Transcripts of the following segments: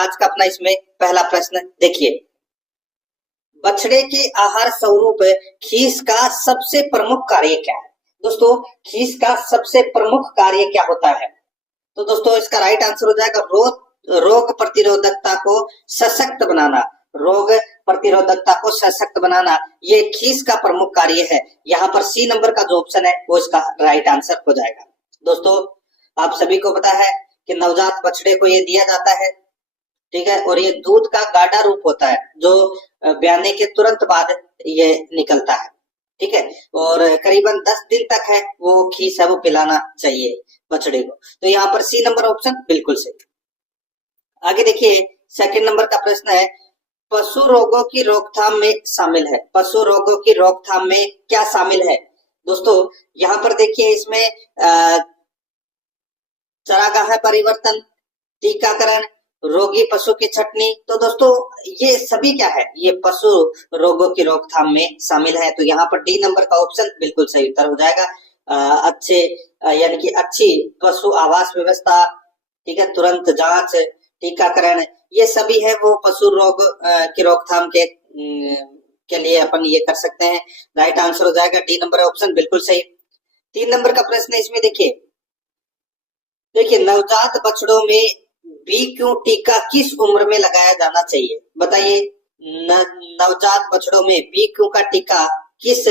आज का अपना इसमें पहला प्रश्न देखिए, बछड़े के आहार स्वरूप खीस का सबसे प्रमुख कार्य क्या है? दोस्तों, खीस का सबसे प्रमुख कार्य क्या होता है? तो दोस्तों इसका राइट आंसर हो जाएगा रोग प्रतिरोधकता को सशक्त बनाना। रोग प्रतिरोधकता को सशक्त बनाना ये खीस का प्रमुख कार्य है। यहाँ पर सी नंबर का जो ऑप्शन है वो इसका राइट आंसर हो जाएगा। दोस्तों, आप सभी को पता है कि नवजात बछड़े को ये दिया जाता है, ठीक है, और ये दूध का गाढ़ा रूप होता है जो ब्याने के तुरंत बाद ये निकलता है, ठीक है, और करीबन 10 दिन तक है वो खीस है वो पिलाना चाहिए बछड़े को। तो यहाँ पर सी नंबर ऑप्शन बिल्कुल सही। आगे देखिए, सेकंड नंबर का प्रश्न है, पशु रोगों की रोकथाम में शामिल है। पशु रोगों की रोकथाम में क्या शामिल है? दोस्तों यहाँ पर देखिए, इसमें चरागाह परिवर्तन, टीकाकरण, रोगी पशु की छटनी। तो दोस्तों ये सभी क्या है, ये पशु रोगों की रोकथाम में शामिल है। तो यहाँ पर डी नंबर का ऑप्शन बिल्कुल सही उत्तर हो जाएगा। अच्छे यानी कि अच्छी पशु आवास व्यवस्था, ठीक है, तुरंत जांच, टीकाकरण, ये सभी है वो पशु रोग की रोकथाम के लिए अपन ये कर सकते हैं। राइट आंसर हो जाएगा डी नंबर ऑप्शन बिल्कुल सही। 3 नंबर का प्रश्न है, इसमें देखिए नवजात बछड़ों में BQ टीका किस उम्र में लगाया जाना चाहिए? बताइए, नवजात बछड़ों में BQ का टीका किस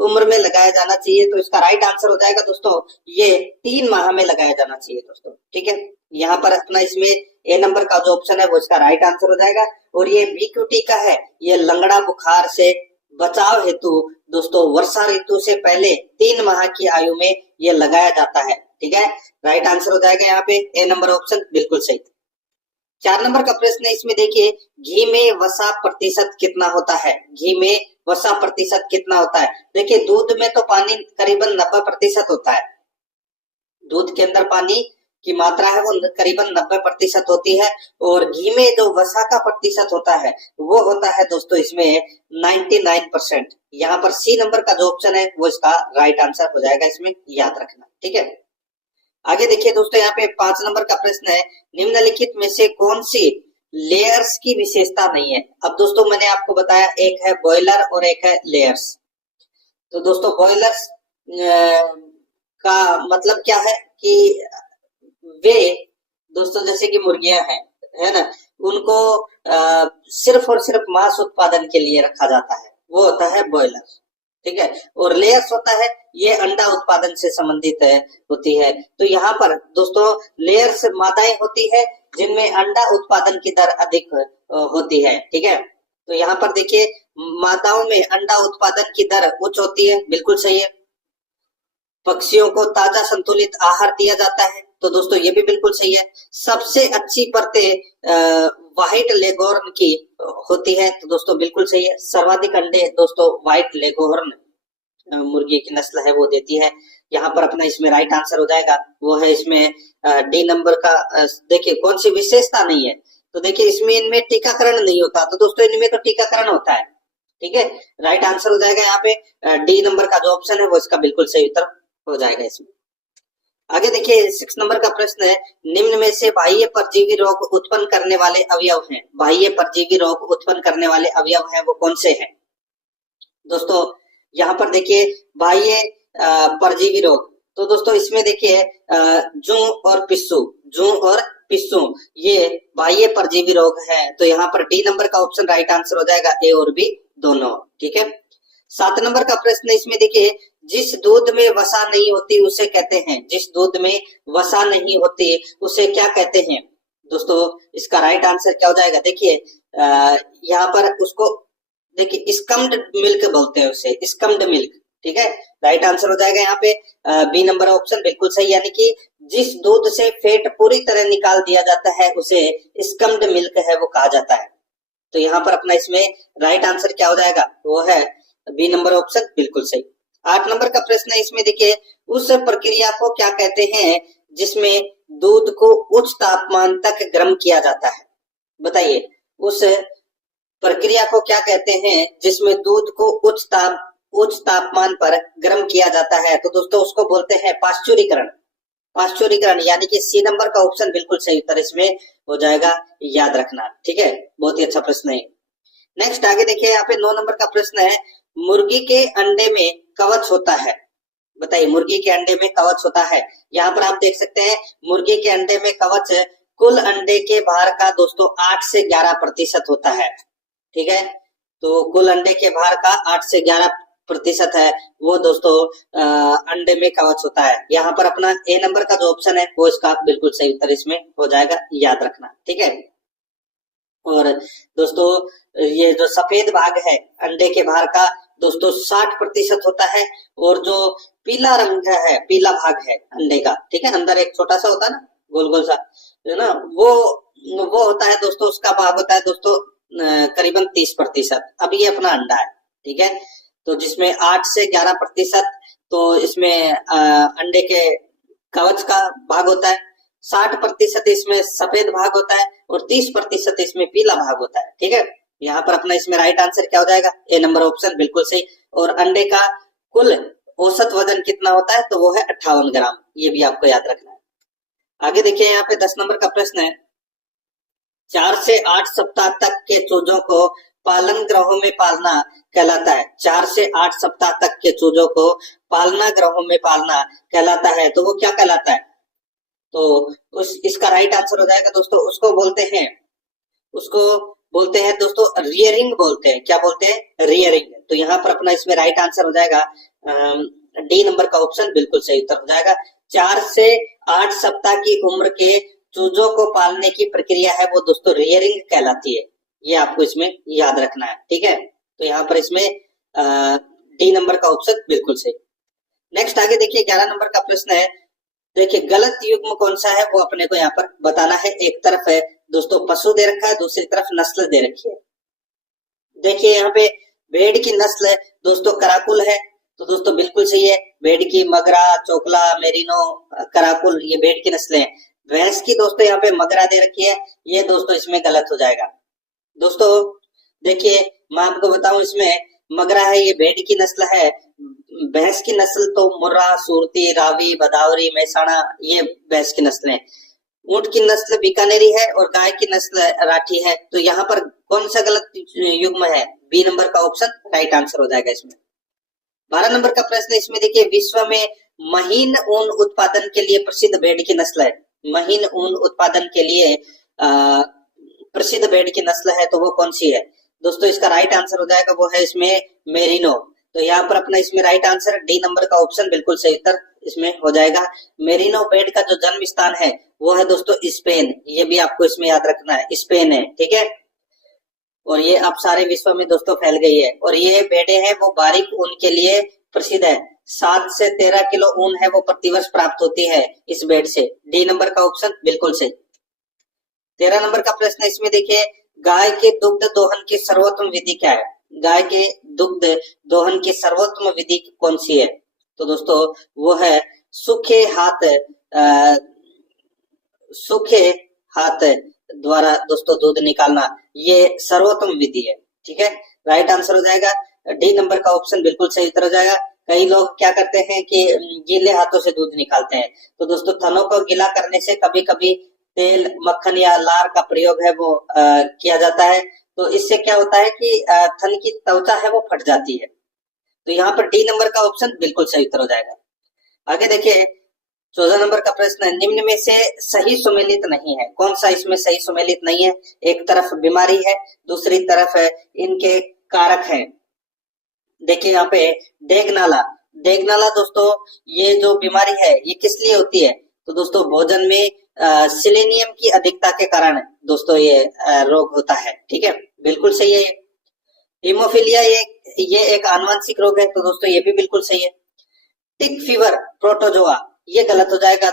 उम्र में लगाया जाना चाहिए? तो इसका राइट आंसर हो जाएगा दोस्तों, ये 3 माह में लगाया जाना चाहिए दोस्तों, ठीक है। यहाँ पर अपना इसमें ए नंबर का जो ऑप्शन है वो इसका राइट आंसर हो जाएगा। और ये BQ टीका है, ये लंगड़ा बुखार से बचाव हेतु दोस्तों वर्षा ऋतु से पहले 3 माह की आयु में ये लगाया जाता है, ठीक है। राइट आंसर हो जाएगा यहाँ पे ए नंबर ऑप्शन बिल्कुल सही। 4 नंबर का प्रश्न है, इसमें देखिए घी में वसा प्रतिशत कितना होता है? घी में वसा प्रतिशत कितना होता है? देखिए, दूध में तो पानी करीबन 90% होता है। दूध के अंदर पानी की मात्रा है वो करीबन 90% होती है, और घी में जो वसा का प्रतिशत होता है वो होता है दोस्तों इसमें 99%। यहाँ पर सी नंबर का जो ऑप्शन है वो इसका राइट आंसर हो जाएगा, इसमें याद रखना, ठीक है। आगे देखिए दोस्तों, यहाँ पे 5 नंबर का प्रश्न है, निम्नलिखित में से कौन सी लेयर्स की विशेषता नहीं है? अब दोस्तों मैंने आपको बताया, एक है बॉयलर और एक है लेयर्स। तो दोस्तों बॉयलर्स का मतलब क्या है कि वे दोस्तों जैसे कि मुर्गियां हैं, है ना, उनको सिर्फ और सिर्फ मांस उत्पादन के लिए रखा जाता है, वो होता है बॉयलर, ठीक है। और लेयर्स होता है ये अंडा उत्पादन से संबंधित होती है। तो यहाँ पर दोस्तों लेयर्स मादाएं होती है जिनमें अंडा उत्पादन की दर अधिक होती है, ठीक है। तो यहाँ पर देखिए मादाओं में अंडा उत्पादन की दर उच्च होती है, बिल्कुल सही है। पक्षियों को ताजा संतुलित आहार दिया जाता है, तो दोस्तों ये भी बिल्कुल सही है। सबसे अच्छी परतें व्हाइट लेगोर्न की होती है, तो दोस्तों बिल्कुल सही है। सर्वाधिक अंडे दोस्तों व्हाइट लेगोर्न मुर्गी की नस्ल है वो देती है। यहाँ पर अपना इसमें राइट आंसर हो जाएगा वो है इसमें डी नंबर का। देखिए कौन सी विशेषता नहीं है, तो देखिए इसमें इनमें टीकाकरण नहीं होता, तो दोस्तों इनमें तो टीकाकरण होता है, ठीक है। राइट आंसर हो जाएगा यहाँ पे डी नंबर का जो ऑप्शन है वो इसका बिल्कुल सही उत्तर हो जाएगा इसमें। आगे देखिए 6 नंबर का प्रश्न है, निम्न में से बाह्य परजीवी रोग उत्पन्न करने वाले अवयव हैं। बाह्य परजीवी रोग उत्पन्न करने वाले अवयव हैं वो कौन से हैं? दोस्तों यहाँ पर देखिए बाह्य परजीवी रोग, तो दोस्तों इसमें देखिए जूं और पिस्सू ये बाह्य परजीवी रोग है। तो यहाँ पर डी नंबर का ऑप्शन राइट आंसर हो जाएगा, ए और बी दोनों, ठीक है। 7 नंबर का प्रश्न इसमें देखिए, जिस दूध में वसा नहीं होती उसे कहते हैं। जिस दूध में वसा नहीं होती उसे क्या कहते हैं? दोस्तों इसका राइट आंसर क्या हो जाएगा? देखिए यहाँ पर उसको देखिए स्कम्ड मिल्क बोलते हैं, उसे स्कम्ड मिल्क, ठीक है। राइट आंसर हो जाएगा यहाँ पे बी नंबर ऑप्शन बिल्कुल सही, यानी कि जिस दूध से फैट पूरी तरह निकाल दिया जाता है उसे स्कम्ड मिल्क है वो कहा जाता है। तो यहाँ पर अपना इसमें राइट आंसर क्या हो जाएगा? वो है बी नंबर ऑप्शन बिल्कुल सही। 8 नंबर का प्रश्न है, इसमें देखिए उस प्रक्रिया को क्या कहते हैं जिसमें दूध को उच्च तापमान तक गर्म किया जाता है? बताइए उस प्रक्रिया को क्या कहते हैं जिसमें दूध को उच्च तापमान पर गर्म किया जाता है? तो दोस्तों उसको बोलते हैं पाश्चुरीकरण। पाश्चुरीकरण यानी कि सी नंबर का ऑप्शन बिल्कुल सही उत्तर इसमें हो जाएगा, याद रखना। ठीक है, बहुत ही अच्छा प्रश्न है। नेक्स्ट आगे देखिए, यहाँ पे 9 नंबर का प्रश्न है, मुर्गी के अंडे में कवच होता है। बताइए, मुर्गी के अंडे में कवच होता है। यहाँ पर आप देख सकते हैं, मुर्गी के अंडे में कवच कुल अंडे के भार का दोस्तों 8 से 11% होता है। ठीक है, तो कुल अंडे के भार का 8 से 11% है वो दोस्तों अंडे में कवच होता है। यहाँ पर अपना ए नंबर का जो ऑप्शन है वो इसका बिल्कुल सही उत्तर इसमें हो जाएगा, याद रखना। ठीक है, और दोस्तों ये जो सफेद भाग है अंडे के भार का दोस्तों 60% होता है, और जो पीला रंग है, पीला भाग है अंडे का, ठीक है, अंदर एक छोटा सा होता है ना, गोल गोल सा, है ना, वो होता है दोस्तों, उसका भाग होता है दोस्तों करीबन 30%। अब ये अपना अंडा है। ठीक है, तो जिसमें 8 से 11%, तो इसमें अंडे के कवच का भाग होता है, 60% इसमें सफेद भाग होता है, और 30% इसमें पीला भाग होता है। ठीक है, यहाँ पर अपना इसमें राइट आंसर क्या हो जाएगा, ए नंबर ऑप्शन बिल्कुल सही। और अंडे का कुल औसत वजन कितना होता है, तो वो है 58 ग्राम, ये भी आपको याद रखना है। आगे देखिए, यहाँ पे 10 नंबर का प्रश्न है, 4 से 8 सप्ताह तक के चूजों को पालन ग्रहों में पालना कहलाता है। 4 से 8 सप्ताह तक के चूजों को पालना ग्रहों में पालना कहलाता है, तो वो क्या कहलाता है, तो इसका राइट आंसर हो जाएगा दोस्तों, उसको बोलते हैं दोस्तों रियरिंग बोलते हैं। क्या बोलते हैं, रियरिंग। तो यहाँ पर अपना इसमें राइट आंसर हो जाएगा डी नंबर का ऑप्शन बिल्कुल सही उत्तर हो जाएगा। 4 से 8 सप्ताह की उम्र के चूजों को पालने की प्रक्रिया है वो दोस्तों रियरिंग कहलाती है, ये आपको इसमें याद रखना है। ठीक है, तो यहाँ पर इसमें डी नंबर का ऑप्शन बिल्कुल सही। नेक्स्ट आगे देखिए, 11 नंबर का प्रश्न है, देखिए गलत युग्म कौन सा है वो अपने को यहाँ पर बताना है। एक तरफ है दोस्तों पशु दे रखा है, दूसरी तरफ नस्ल दे रखी है। देखिए यहाँ पे भेड़ की नस्ल है दोस्तों कराकुल है, तो दोस्तों बिल्कुल सही है। भेड़ की मगरा, चोकला, मेरिनो, कराकुल, ये भेड़ की नस्लें हैं। भैंस की दोस्तों यहाँ पे मगरा दे रखी है, ये दोस्तों इसमें गलत हो जाएगा। दोस्तों देखिए, मैं आपको बताऊं, इसमें मगरा है, ये भेड़ की नस्ल है। भैंस की नस्ल तो मुर्रा, सूरती, रावी, भदावरी, मेहसाणा, ये भैंस की नस्लें। ऊंट की नस्ल बीकानेरी है, और गाय की नस्ल राठी है। तो यहाँ पर कौन सा गलत युग्म है, बी नंबर का ऑप्शन राइट आंसर हो जाएगा इसमें। 12 नंबर का प्रश्न इसमें देखिए, विश्व में महीन ऊन उत्पादन के लिए प्रसिद्ध भेड़ की नस्ल है। महीन ऊन उत्पादन के लिए प्रसिद्ध भेड़ की नस्ल है, तो वो कौन सी है दोस्तों, इसका राइट आंसर हो जाएगा वो है इसमें मेरिनो। तो यहाँ पर अपना इसमें राइट आंसर डी नंबर का ऑप्शन बिल्कुल सही उत्तर इसमें हो जाएगा। मेरिनो भेड़ का जो जन्म स्थान है वो है दोस्तों स्पेन, ये भी आपको इसमें याद रखना है, स्पेन है। ठीक है, और ये अब सारे विश्व में दोस्तों फैल गई है, और ये भेड़े हैं वो बारीक ऊन के लिए प्रसिद्ध है। 7 से 13 किलो ऊन है वो प्रतिवर्ष प्राप्त होती है इस भेड़ से। डी नंबर का ऑप्शन बिल्कुल सही। 13 नंबर का प्रश्न इसमें देखिए, गाय के दुग्ध दोहन की सर्वोत्तम विधि क्या है। गाय के दुग्ध दोहन की सर्वोत्तम विधि कौन सी है, तो दोस्तों वो है सूखे हाथ द्वारा दोस्तों दूध निकालना, ये सर्वोत्तम विधि है। ठीक है, राइट आंसर हो जाएगा डी नंबर का ऑप्शन बिल्कुल सही उत्तर हो जाएगा। कई लोग क्या करते हैं कि गीले हाथों से दूध निकालते हैं, तो दोस्तों थनों को गीला करने से कभी कभी तेल, मक्खन या लार का प्रयोग है वो किया जाता है, तो इससे क्या होता है कि थन की त्वचा है वो फट जाती है। तो यहाँ पर डी नंबर का ऑप्शन बिल्कुल सही उत्तर हो जाएगा। आगे देखिए, 14 नंबर का प्रश्न है, निम्न में से सही सुमेलित नहीं है। कौन सा इसमें सही सुमेलित नहीं है, एक तरफ बीमारी है, दूसरी तरफ है इनके कारक हैं। देखिए यहाँ पे डेगनाला दोस्तों, ये जो बीमारी है ये किस लिए होती है, तो दोस्तों भोजन में सिलेनियम की अधिकता के कारण दोस्तों ये रोग होता है। ठीक है, बिल्कुल सही है। हीमोफीलिया ये एक आनुवंशिक रोग है, तो दोस्तों ये भी बिल्कुल सही है। टिक फीवर प्रोटोजोआ, ये गलत हो जाएगा,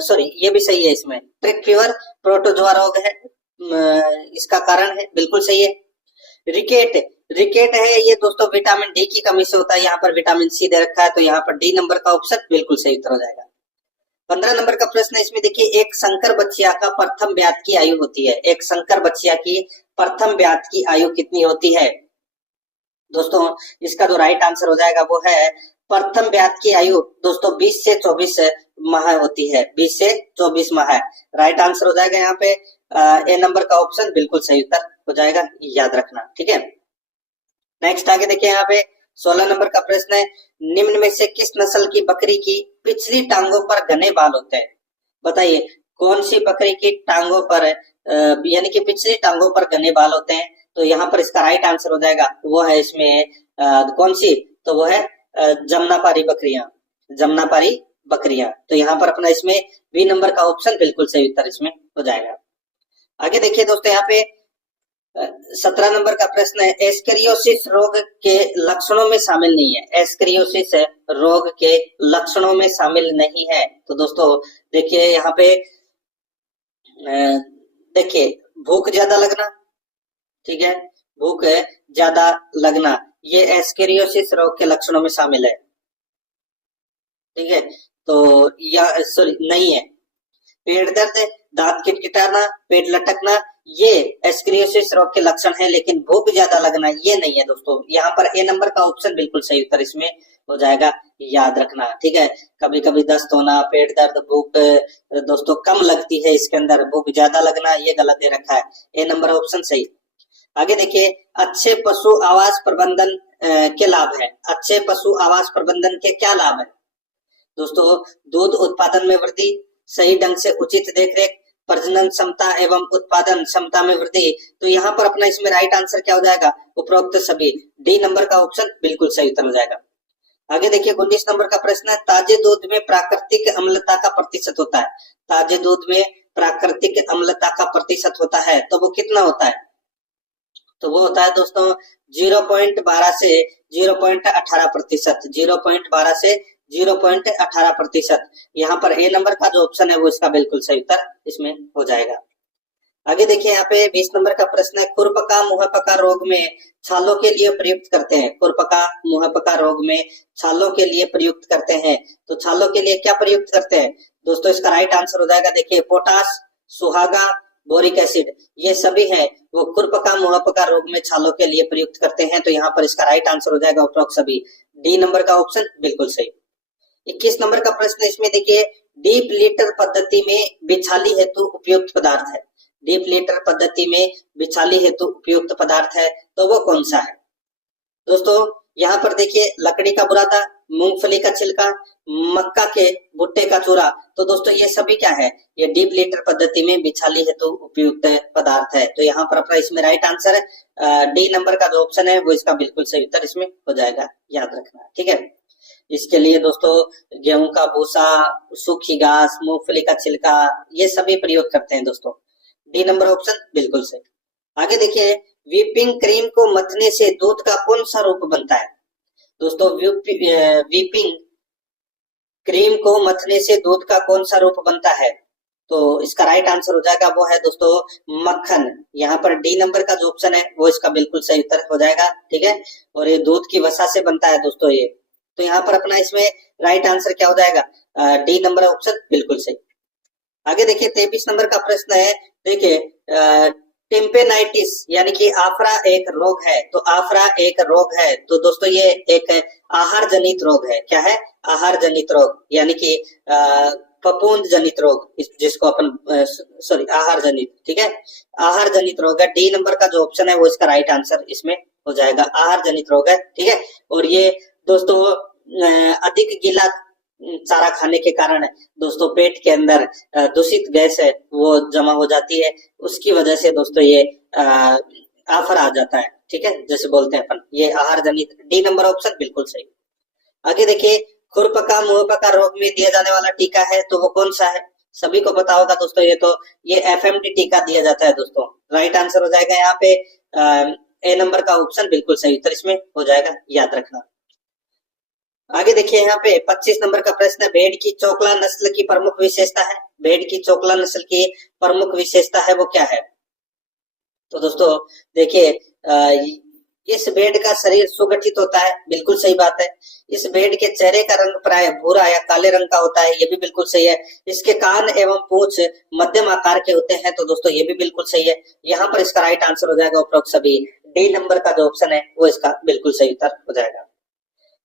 सॉरी ये भी सही है इसमें। टिक फीवर प्रोटोजोआ रोग है, इसका कारण है, बिल्कुल सही है। रिकेट है, ये दोस्तों विटामिन डी की कमी से होता है, यहाँ पर विटामिन सी दे रखा है, तो यहाँ पर डी नंबर का ऑप्शन बिल्कुल सही उत्तर हो जाएगा। 15 नंबर का प्रश्न है इसमें देखिए, एक संकर बच्चिया का प्रथम ब्यात की आयु होती है। एक संकर बच्चिया की प्रथम ब्यात की आयु कितनी होती है दोस्तों, इसका जो राइट आंसर हो जाएगा वो है प्रथम ब्यात की आयु दोस्तों 20 से 24 माह होती है। 20 से 24 माह राइट आंसर हो जाएगा यहाँ पे। ए नंबर का ऑप्शन बिल्कुल सही उत्तर हो जाएगा, याद रखना। ठीक है, नेक्स्ट आगे देखिए यहाँ पे 16 नंबर का प्रश्न है, निम्न में से किस नस्ल की बकरी की पिछली टांगों पर घने बाल होते हैं? बताइए कौन सी बकरी की टांगों पर यानी कि पिछली टांगों पर घने बाल होते हैं? तो यहाँ पर इसका राइट आंसर हो जाएगा, वो है इसमें कौन सी, तो वो है जमुनापारी बकरियां, जमुनापारी बकरियां। तो यहाँ पर अपना इसमें बी नंबर का ऑप्शन बिल्कुल सही उत्तर इसमें हो जाएगा। आगे देखिए दोस्तों यहाँ पे 17 नंबर का प्रश्न है, एस्केरियोसिस रोग के लक्षणों में शामिल नहीं है। एस्केरियोसिस रोग के लक्षणों में शामिल नहीं है। तो दोस्तों देखिए यहाँ पे देखिए भूख ज्यादा लगना, ठीक है, भूख ज्यादा लगना ये एस्केरियोसिस रोग के लक्षणों में शामिल है। ठीक है, तो या सॉरी नहीं है। पेट दर्द, दांत किटकिटाना, पेट लटकना ये एस्केरियोसिस रोग के लक्षण है, लेकिन भूख ज्यादा लगना ये नहीं है दोस्तों। यहाँ पर ए नंबर का ऑप्शन बिल्कुल सही उत्तर इसमें हो जाएगा, याद रखना। ठीक है, कभी कभी दस्त होना, पेट दर्द, भूख दोस्तों कम लगती है इसके अंदर, भूख ज्यादा लगना ये गलत दे रखा है, ए नंबर ऑप्शन सही। आगे देखिए अच्छे पशु आवास प्रबंधन के लाभ है। अच्छे पशु आवास प्रबंधन के क्या लाभ है दोस्तों? दूध उत्पादन में वृद्धि, सही ढंग से उचित देखरेख, प्रजनन क्षमता एवं उत्पादन क्षमता में वृद्धि। तो यहाँ पर अपना इसमें राइट आंसर क्या हो जाएगा? उपरोक्त सभी, डी नंबर का ऑप्शन बिल्कुल सही उत्तर हो जाएगा। आगे देखिए 19 नंबर का प्रश्न है, ताजे दूध में प्राकृतिक अम्लता का प्रतिशत होता है। ताजे दूध में प्राकृतिक अम्लता का प्रतिशत होता है, तो वो कितना होता है? तो वो होता है दोस्तों 0.12 से 0.18%, 0.12 से 0.18%। यहाँ पर ए नंबर का जो ऑप्शन है वो इसका बिल्कुल सही उत्तर इसमें हो जाएगा। आगे देखिए यहाँ पे 20 नंबर का प्रश्न है, खुरपका मुंहपका रोग में छालों के लिए प्रयुक्त करते हैं। खुरपका मुंहपका रोग में छालों के लिए प्रयुक्त करते हैं, तो छालों के लिए क्या प्रयुक्त करते हैं दोस्तों? इसका राइट आंसर हो जाएगा, देखिए पोटास, सुहागा, बोरिक एसिड ये सभी हैं वो खुरपका मुंहपका रोग में छालों के लिए प्रयुक्त करते हैं। तो यहाँ पर इसका राइट आंसर हो जाएगा उपरोक्त सभी, डी नंबर का ऑप्शन बिल्कुल सही। 21 नंबर का प्रश्न इसमें देखिए, डीप लीटर पद्धति में बिछाली हेतु उपयुक्त पदार्थ है। डीप लीटर पद्धति में बिछाली हेतु उपयुक्त पदार्थ है, तो वो कौन सा है दोस्तों? यहाँ पर देखिए लकड़ी का बुरादा, मूंगफली का छिलका, मक्का के भुट्टे का चूरा। तो दोस्तों ये सभी क्या है? ये डीप लीटर पद्धति में बिछाली हेतु उपयुक्त पदार्थ है। तो यहाँ पर अपना इसमें राइट आंसर है डी नंबर का जो ऑप्शन है वो इसका बिल्कुल सही उत्तर इसमें हो जाएगा, याद रखना। ठीक है, इसके लिए दोस्तों गेहूं का भूसा, सूखी घास, मूंगफली का छिलका ये सभी प्रयोग करते हैं दोस्तों, डी नंबर ऑप्शन बिल्कुल सही। आगे देखिए व्हिपिंग क्रीम को मथने से दूध का कौन सा रूप बनता है दोस्तों? व्हिपिंग क्रीम को मथने से दूध का कौन सा रूप बनता है? तो इसका राइट आंसर हो जाएगा वो है दोस्तों मक्खन। यहाँ पर डी नंबर का जो ऑप्शन है वो इसका बिल्कुल सही उत्तर हो जाएगा। ठीक है, और ये दूध की वसा से बनता है दोस्तों ये। तो यहाँ पर अपना इसमें राइट आंसर क्या हो जाएगा? डी नंबर ऑप्शन बिल्कुल सही। आगे देखिए 23 नंबर का प्रश्न है, देखिए टिम्पेनाइटिस यानी कि आफरा एक रोग है। तो आफरा एक रोग है, तो दोस्तों ये एक आहार जनित रोग है। क्या है? आहार जनित रोग, यानी कि फफूंद जनित रोग, जिसको अपन सॉरी आहार जनित, ठीक है, आहार जनित रोग है। डी नंबर का जो ऑप्शन है वो इसका राइट आंसर इसमें हो जाएगा, आहार जनित रोग है। ठीक है, और ये दोस्तों अधिक गीला चारा खाने के कारण दोस्तों पेट के अंदर दूषित गैस है वो जमा हो जाती है, उसकी वजह से दोस्तों ये आफर आ जाता है। ठीक है, जैसे बोलते हैं अपन, ये आहार जनित, डी नंबर ऑप्शन बिल्कुल सही। आगे देखिए खुरपका मुंहपका रोग में दिया जाने वाला टीका है, तो वो कौन सा है? सभी को पता होगा दोस्तों, ये एफएमडी टीका दिया जाता है दोस्तों। राइट आंसर हो जाएगा यहाँ पे ए नंबर का ऑप्शन बिल्कुल सही उत्तर इसमें हो जाएगा, याद रखना। आगे देखिए यहाँ पे 25 नंबर का प्रश्न है, भेड़ की चोकला नस्ल की प्रमुख विशेषता है। भेड़ की चोकला नस्ल की प्रमुख विशेषता है वो क्या है? तो दोस्तों देखिए इस भेड़ का शरीर सुगठित होता है, बिल्कुल सही बात है। इस भेड़ के चेहरे का रंग प्राय भूरा या काले रंग का होता है, ये भी बिल्कुल सही है। इसके कान एवं पूंछ मध्यम आकार के होते हैं, तो दोस्तों ये भी बिल्कुल सही है। यहाँ पर इसका राइट आंसर हो जाएगा उपरोक्त सभी, डी नंबर का जो ऑप्शन है वो इसका बिल्कुल सही उत्तर हो जाएगा।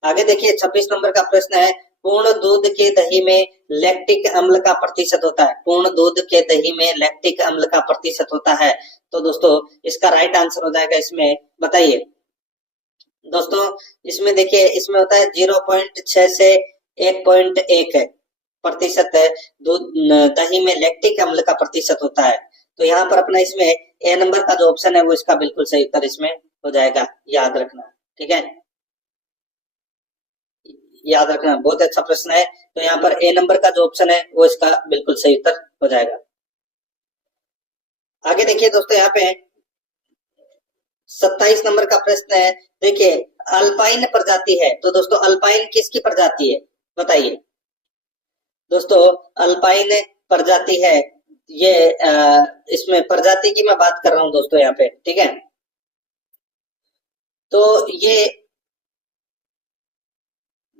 आगे देखिए 26 नंबर का प्रश्न है, पूर्ण दूध के दही में लैक्टिक अम्ल का प्रतिशत होता है? पूर्ण दूध के दही में लैक्टिक अम्ल का प्रतिशत होता है। तो दोस्तों इसका राइट आंसर हो जाएगा इसमें, बताइए दोस्तों। इसमें देखिए, इसमें होता है 0.6 से 1.1 प्रतिशत दूध दही में लैक्टिक अम्ल का प्रतिशत होता है। तो यहाँ पर अपना इसमें ए नंबर का जो ऑप्शन है वो इसका बिल्कुल सही उत्तर इसमें हो जाएगा, याद रखना, ठीक है, याद रखना, बहुत अच्छा प्रश्न है। तो यहाँ पर ए नंबर का जो ऑप्शन है वो इसका बिल्कुल सही उत्तर हो जाएगा। आगे देखिए दोस्तों, यहाँ पे 27 नंबर का प्रश्न है, देखिए अल्पाइन प्रजाति है। तो दोस्तों अल्पाइन किसकी प्रजाति है, बताइए दोस्तों। अल्पाइन प्रजाति है ये, इसमें प्रजाति की मैं बात कर रहा हूं दोस्तों यहाँ पे, ठीक है। तो ये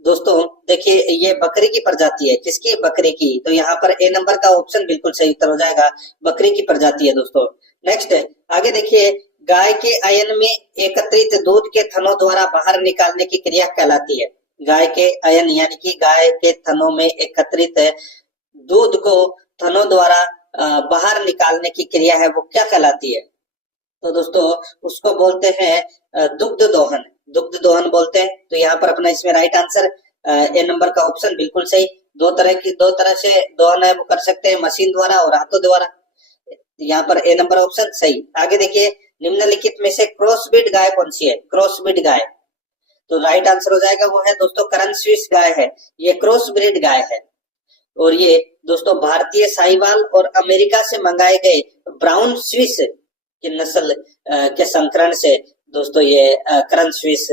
दोस्तों देखिए, ये बकरी की प्रजाति है। किसकी? बकरी की। तो यहाँ पर ए नंबर का ऑप्शन बिल्कुल सही उत्तर हो जाएगा, बकरी की प्रजाति है दोस्तों। नेक्स्ट आगे देखिए, गाय के अयन में एकत्रित दूध के थनों द्वारा बाहर निकालने की क्रिया कहलाती है? गाय के अयन यानी कि गाय के थनों में एकत्रित दूध को थनों द्वारा बाहर निकालने की क्रिया है वो क्या कहलाती है? तो दोस्तों उसको बोलते हैं दुग्ध दोहन, दुग्ध दोहन बोलते हैं। तो यहाँ पर अपना इसमें राइट आंसर ए नंबर का ऑप्शन बिल्कुल सही। दो तरह से दोहन है वो कर सकते हैं, मशीन द्वारा और हाथों द्वारा। यहाँ पर ए नंबर ऑप्शन सही। आगे देखिए, निम्नलिखित में से क्रॉसब्रीड गाय कौन सी है? क्रॉसब्रीड गाय, तो राइट आंसर हो जाएगा वो है दोस्तों करन स्विस गाय है, ये क्रॉसब्रीड गाय है। और ये दोस्तों भारतीय साहिवाल और अमेरिका से मंगाए गए ब्राउन स्विस की नस्ल के संकरण से दोस्तों ये करन स्विस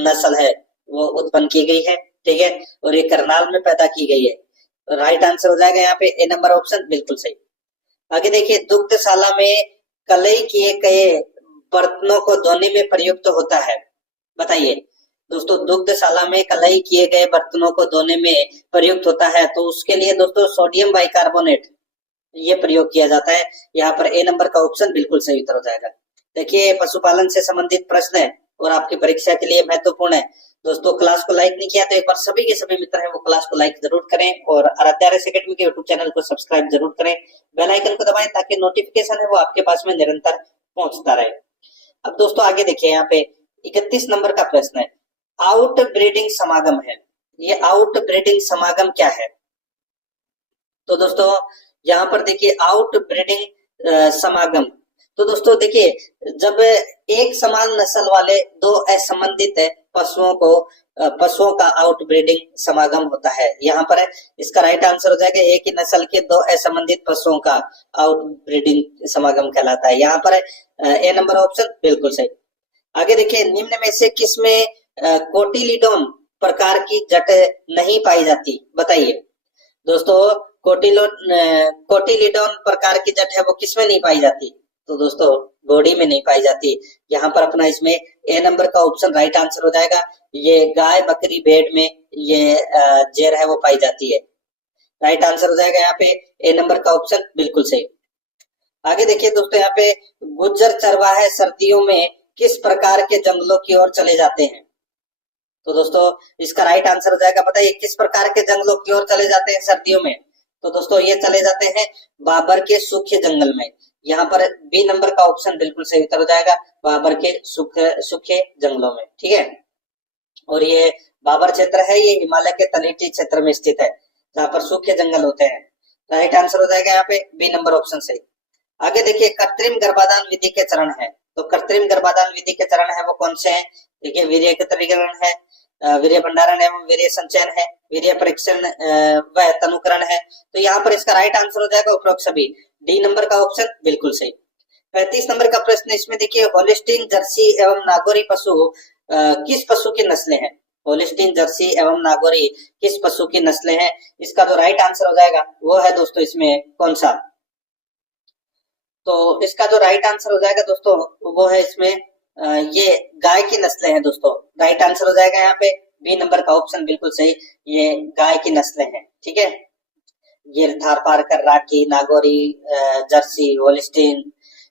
नस्ल है वो उत्पन्न की गई है, ठीक है। और ये करनाल में पैदा की गई है। राइट आंसर हो जाएगा यहाँ पे ए नंबर ऑप्शन बिल्कुल सही। आगे देखिए, दुग्धशाला में कलई किए गए बर्तनों को धोने में प्रयुक्त होता है, बताइए दोस्तों। दुग्धशाला में कलई किए गए बर्तनों को धोने में प्रयुक्त होता है, तो उसके लिए दोस्तों सोडियम बाइकार्बोनेट ये प्रयोग किया जाता है। यहाँ पर ए नंबर का ऑप्शन बिल्कुल सही उत्तर हो जाएगा। देखिए पशुपालन से संबंधित प्रश्न है और आपकी परीक्षा के लिए महत्वपूर्ण है दोस्तों। क्लास को लाइक नहीं किया तो एक बार सभी के सभी मित्र हैं वो क्लास को लाइक जरूर करें और आराध्या रेस एकेडमी के यूट्यूब चैनल को सब्सक्राइब जरूर करें, बेल आइकन को दबाएं ताकि नोटिफिकेशन है वो आपके पास में निरंतर पहुंचता रहे। अब दोस्तों आगे देखिए, यहाँ पे 31 नंबर का प्रश्न है, आउट ब्रीडिंग समागम है। ये आउट ब्रीडिंग समागम क्या है? तो दोस्तों यहाँ पर देखिए आउट ब्रीडिंग समागम, तो दोस्तों देखिए जब एक समान नस्ल वाले दो असंबंधित पशुओं का आउट ब्रीडिंग समागम होता है। यहाँ पर इसका राइट आंसर हो जाएगा एक ही नस्ल के दो असंबंधित पशुओं का आउट ब्रीडिंग समागम कहलाता है। यहाँ पर ए नंबर ऑप्शन बिल्कुल सही। आगे देखिए, निम्न में से किसमें कोटिलिडोन प्रकार की जट नहीं पाई जाती, बताइए दोस्तों। कोटिलिडोन प्रकार की जट है वो किसमें नहीं पाई जाती? तो दोस्तों घोड़ी में नहीं पाई जाती। यहाँ पर अपना इसमें ए नंबर का ऑप्शन राइट आंसर हो जाएगा। ये गाय बकरी भेड़ में ये जेर है वो पाई जाती है। राइट आंसर हो जाएगा यहाँ पे ए नंबर का ऑप्शन बिल्कुल सही। आगे देखिए दोस्तों, यहाँ पे गुज्जर चरवाहे सर्दियों में किस प्रकार के जंगलों की ओर चले जाते हैं? तो दोस्तों इसका राइट आंसर हो जाएगा, बताइए किस प्रकार के जंगलों की ओर चले जाते हैं सर्दियों में? तो दोस्तों ये चले जाते हैं बाबर के सूखे जंगल में। यहाँ पर बी नंबर का ऑप्शन बिल्कुल सही उत्तर हो जाएगा, बाबर के सूखे जंगलों में, ठीक है। और ये बाबर क्षेत्र है, ये हिमालय के तलहटी क्षेत्र में स्थित है जहाँ पर सूखे जंगल होते हैं। राइट आंसर हो जाएगा यहाँ पे बी नंबर ऑप्शन सही। आगे देखिए, कृत्रिम गर्भाधान विधि के चरण है। तो कृत्रिम गर्भाधान विधि के चरण है वो कौन से हैं? देखिए वीर्य एकत्रीकरण है, वीर्य भंडारण एवं वीर्य संचयन है, वीर्य परीक्षण व तनुकरण है। तो यहाँ पर इसका राइट आंसर हो जाएगा उपरोक्त सभी। डी नंबर का ऑप्शन बिल्कुल सही। 35 नंबर का प्रश्न, इसमें देखिए होलिस्टीन जर्सी एवं नागौरी पशु किस पशु की नस्लें हैं? होलिस्टीन जर्सी एवं नागौरी किस पशु की नस्लें हैं? इसका जो राइट आंसर हो जाएगा वो है दोस्तों इसमें कौन सा? तो इसका जो राइट आंसर हो जाएगा दोस्तों वो है इसमें ये गाय की नस्लें हैं दोस्तों। राइट आंसर हो जाएगा यहाँ पे बी नंबर का ऑप्शन बिल्कुल सही, ये गाय की नस्लें हैं, ठीक है। गिर, थारपारकर, राठी, नागौरी, जर्सी, होलिस्टीन,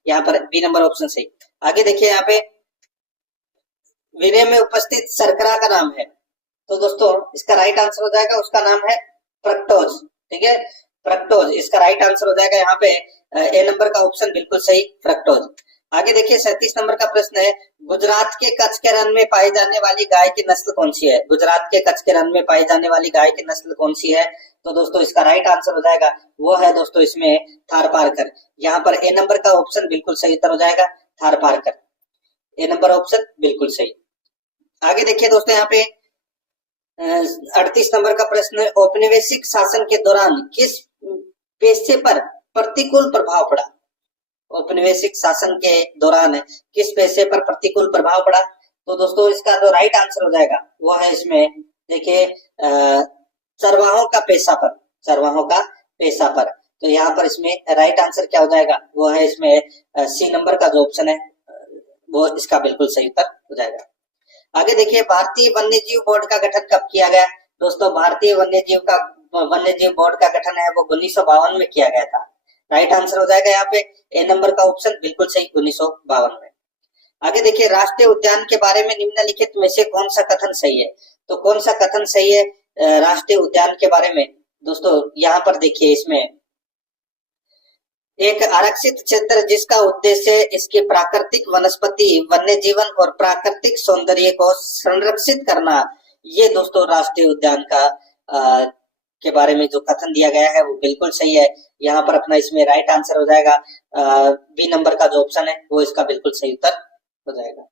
यहाँ पर बी नंबर ऑप्शन सही। आगे देखिए, यहाँ पे वीर्य में उपस्थित शर्करा का नाम है। तो दोस्तों इसका राइट आंसर हो जाएगा, उसका नाम है फ्रक्टोज। ठीक है, फ्रक्टोज इसका राइट आंसर हो जाएगा। यहाँ पे ए नंबर का ऑप्शन बिल्कुल सही, फ्रक्टोज। आगे देखिए 37 नंबर का प्रश्न है, गुजरात के कच्छ के रण में पाई जाने वाली गाय की नस्ल कौन सी है? गुजरात के कच्छ के रण में पाई जाने वाली गाय की नस्ल कौन सी है? तो दोस्तों इसका राइट आंसर हो जाएगा, वो है दोस्तों इसमें थारपारकर। यहाँ पर ए नंबर का ऑप्शन बिल्कुल सही उत्तर हो जाएगा, थारपारकर। ए नंबर ऑप्शन बिल्कुल सही। आगे देखिए दोस्तों यहाँ पे 38 नंबर का प्रश्न है, औपनिवेशिक शासन के दौरान किस पेशे पर प्रतिकूल प्रभाव पड़ा? औपनिवेशिक शासन के दौरान किस पेशे पर प्रतिकूल प्रभाव पड़ा? तो दोस्तों इसका जो राइट आंसर हो जाएगा वो है इसमें देखिए चरवाहों का पेशा पर, चरवाहों का पेशा पर। तो यहाँ पर इसमें राइट आंसर क्या हो जाएगा, वो है इसमें सी नंबर का जो ऑप्शन है वो इसका बिल्कुल सही उत्तर हो जाएगा। आगे देखिए भारतीय वन्यजीव बोर्ड का गठन कब किया गया? दोस्तों भारतीय वन्यजीव बोर्ड का गठन है वो 1952 में किया गया था। राइट आंसर हो जाएगा यहाँ पे ए नंबर का ऑप्शन बिल्कुल सही, 1952 में। आगे देखिए राष्ट्रीय उद्यान के बारे में निम्नलिखित में से कौन सा कथन सही है? तो कौन सा कथन सही है राष्ट्रीय उद्यान के बारे में? दोस्तों यहाँ पर देखिए इसमें एक आरक्षित क्षेत्र जिसका उद्देश्य इसके प्राकृतिक वनस्पति, वन्य जीवन और प्राकृतिक सौंदर्य को संरक्षित करना, ये दोस्तों राष्ट्रीय उद्यान का के बारे में जो कथन दिया गया है वो बिल्कुल सही है। यहाँ पर अपना इसमें राइट आंसर हो जाएगा बी नंबर का जो ऑप्शन है वो इसका बिल्कुल सही उत्तर हो जाएगा।